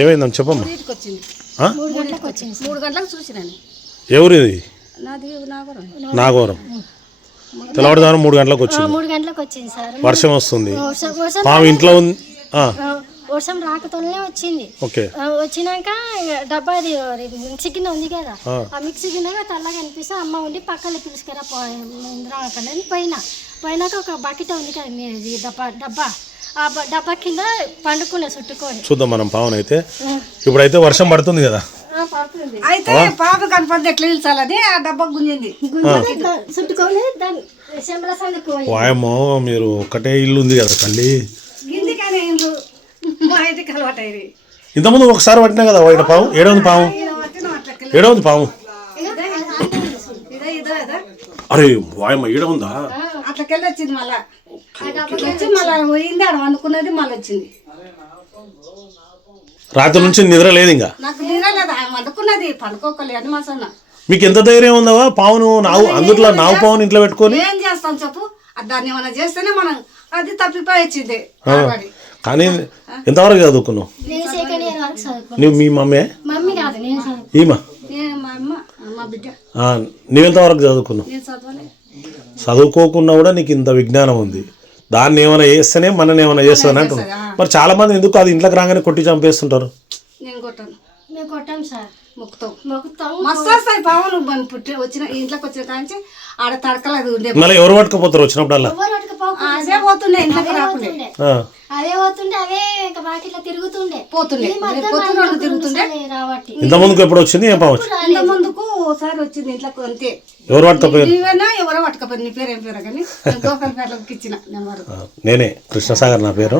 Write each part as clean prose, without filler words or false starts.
ఏమైందని చెప్పమ్మా. 3 గంటలకు చూసినాను. ఎవరు ఇది? నాది నాగవరం. తెల్లవారుజామున 3 గంటలకు వచ్చింది. 3 గంటలకు వచ్చింది సార్. వర్షం వస్తుంది, పాము ఇంట్లో ఉంది. వర్షం రాకతోనే వచ్చింది. ఓకే. వచ్చినాక డబ్బా మిక్సీ గిన్నె ఉంది కదా, ఆ మిక్సీ గిన్నె తెల్లగా అనిపిస్తే అమ్మ ఉండి పక్కన పిలుచుకురా ఇంద్రాకండి పోయినాక ఒక బకెట్ ఉంది కదా డబ్బా, ఆ డబ్బా కింద పండుకునే చుట్టుకొని చూద్దాం మనం పావును. అయితే ఇప్పుడైతే వర్షం పడుతుంది కదా, అయితే పాప కనపడి ఎట్లా పిలిచాలని ఆ డబ్బా గుంజింది చుట్టుకొని దాన్ని వాయమ్మో. మీరు ఒకటే ఇల్లు ఉంది కదా తల్లి, మా ఇంటికి అలవాటు అయ్యి. ఇంతకుముందు ఒకసారి పట్టినా కదా వైట పాము. ఏడవది పాము, ఏడవది పాము. అరే వాయమ్మ ఈడ ఉందా? అట్లకెళ్ళి వచ్చింది, మళ్ళా వచ్చి మళ్ళీ పోయింది. ఆడ వండుకున్నది మళ్ళీ వచ్చింది. రాత్రి నుంచి నిద్ర లేదు ఇంకా నాకు నిద్ర లేదు, వండుకున్నది పండుకోకలేదు మాసన్న. మీకు ఎంత ధైర్యం ఉందావా పావును అందుట్లో నావు పావును ఇంట్లో పెట్టుకొని? ఏం చేస్తాం చెప్పు, దాన్ని ఏమైనా చేస్తేనే మనం అది తప్పిపోయి వచ్చింది. కానీ ఎంతవరకు చదువుకున్నావు నువ్వు? మీ మమ్మీ ఈమా నువ్వెంతవరకు చదువుకున్నావు? చదువుకోకుండా కూడా నీకు ఇంత విజ్ఞానం ఉంది. దాన్ని ఏమైనా చేస్తేనే మనని ఏమైనా చేస్తాను అంటున్నావు. మరి చాలా మంది ఎందుకు అది ఇంట్లోకి రాగానే కొట్టి చంపేస్తుంటారు? వచ్చిన ఇంట్లోకి వచ్చిన కాంచి ఆడ తడకలేదు ఉండే. మళ్ళీ ఎవరు పట్టుకపోతారు వచ్చినప్పుడల్లా? అదే పోతుండే, ఇంట్లోకి రాకుండే. అవే పోతుండే, అవే వాటిలో తిరుగుతుండే పోతుండే తిరుగుతుండే. ఇంత ముందుకు ఎప్పుడు వచ్చింది? ఏం పావు ఇంత ముందుకు ఒకసారి వచ్చింది ఇంట్లోకి, అంతే. ఎవరు పట్టుకపోయారు? ఎవరో పట్టుకపోయారు. నీ పేరు ఏం పేరు కానీ గోపాలపేటలోకి ఇచ్చిన నెంబరు. నేనే కృష్ణసాగర్ నా పేరు.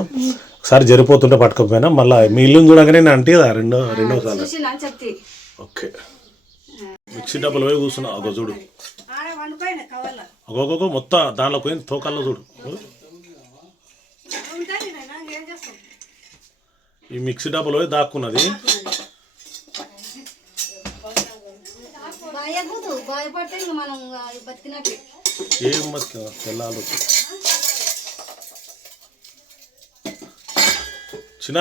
ఒకసారి జరిపోతుంటే పట్టుకపోయినా మళ్ళీ మీ ఇల్లు చూడగానే నేను అంటే కదా రెండోసారి చెప్తే. ఓకే. మిక్సీ డబ్బులు పోయి కూర్చున్నా ఒక చూడు, ఒక్కొక్క మొత్తం దానిలో పోయింది తోకల్లో చూడు. ఈ మిక్సీ డబ్బులు పోయి దాక్కున్నది. ఏం బతికా తెల్లాలు చిన్న.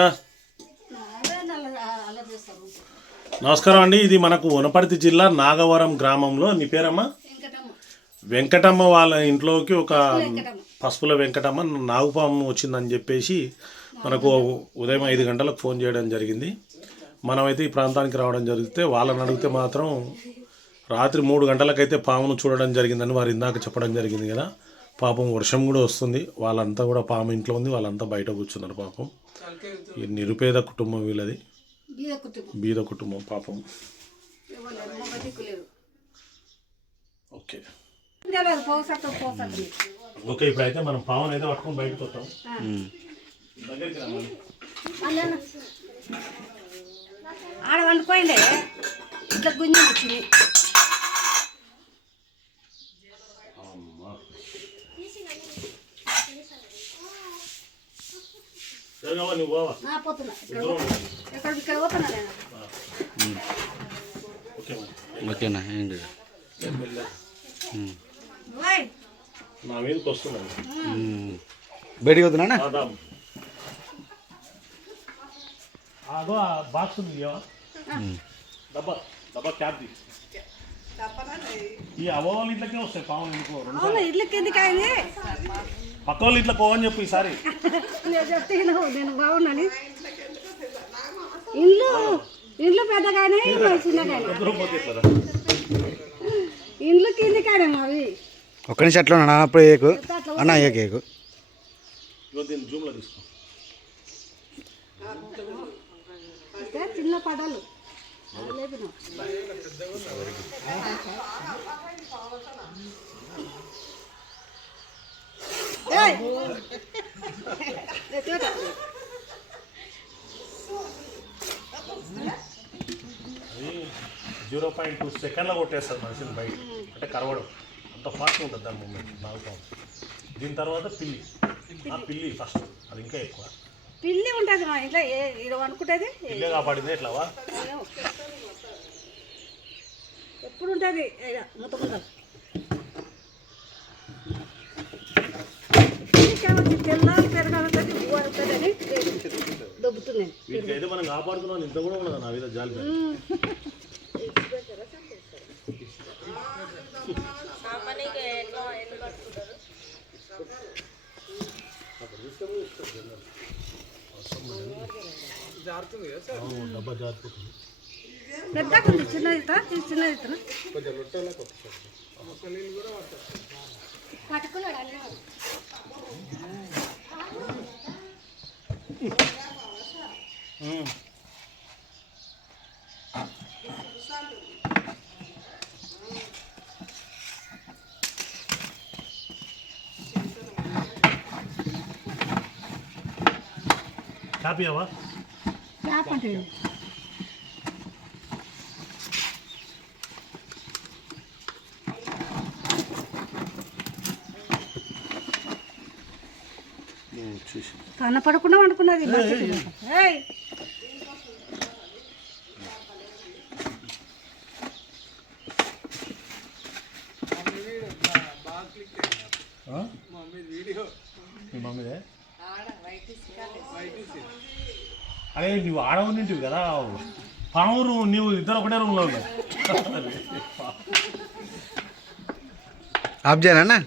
నమస్కారం అండి. ఇది మనకు వనపర్తి జిల్లా నాగవరం గ్రామంలో. నీ పేరమ్మా? వెంకటమ్మ వాళ్ళ ఇంట్లోకి ఒక పసుపుల వెంకటమ్మ నాగుపాము వచ్చిందని చెప్పేసి మనకు ఉదయం 5 గంటలకు ఫోన్ చేయడం జరిగింది. మనమైతే ఈ ప్రాంతానికి రావడం జరిగితే వాళ్ళని అడిగితే మాత్రం రాత్రి 3 గంటలకైతే పామును చూడడం జరిగిందని వారు ఇందాక చెప్పడం జరిగింది కదా. పాపం వర్షం కూడా వస్తుంది, వాళ్ళంతా కూడా పాము ఇంట్లో ఉంది, వాళ్ళంతా బయట కూర్చున్నారు. పాపం ఈ నిరుపేద కుటుంబం వీళ్ళది, బీద కుటుంబం పాపం. Okay okay. ఇప్పుడైతే మనం పావును అయితే పట్టుకొని బయటకు వస్తాం. దగ్గరికి రావాలి. ఆడ వండుకోండి ఇట్లా గుంజి వచ్చింది. ఓకేనా? నా మీదకి వస్తున్నాను, బయటికి వద్దునా? అదో ఆ బాక్స్ ఉంది, డబ్బా డబ్బా క్యాప్ తీసి ఈ అవోళ్ళు ఇంట్లోకే వస్తాయి పావులు. ఇట్లకి పక్క వాళ్ళు ఇట్లా పోవని చెప్పు ఈసారి. నేను బాగున్నాను. ఇండ్లు పెద్దగానే చిన్నగానే, ఇండ్లు కింది కాడే మావి. ఒక్క నిమిషం అట్లా అన్న, అప్పుడు ఏకు అన్న ఏకేకు జూమ్లో తీసుకో. చిన్న పడలు అది 0.2 సెకండ్లో కొట్టేస్తారు మనిషిని బయట. అంటే కరవడం అంత ఫాస్ట్గా ఉంటుంది దాని మూమెంట్ నాగుపాము. దీని తర్వాత పిల్లి, ఆ పిల్లి ఫస్ట్, అది ఇంకా ఎక్కువ. పిల్లి ఉంటుంది మా ఇంట్లో, ఇది అనుకుంటుంది. పిల్లే కాపాడింది ఎట్లావా? ఎప్పుడు ఉంటుంది మొత్తం తెల్లారి పెరగాలని దొబ్బుతున్నాను. వీటికైతే మనం కాపాడుకున్నాం, ఇంత కూడా ఉండదు నా మీద జాలి. డబ్బా జారిపోతుంది. పెద్దగా ఉంది, చిన్నది చిన్నది పట్టుకున్నాడు అన్న. కాపీయవా? చేప అంటే కనపడకుండా వండుకున్నది. మమ్మీదే అరే నువ్వు ఆడవునింటివి కదా, పావురు నువ్వు ఇద్దరు ఒకటే రూమ్లో ఉన్నావు. ఆఫ్ చేయనా?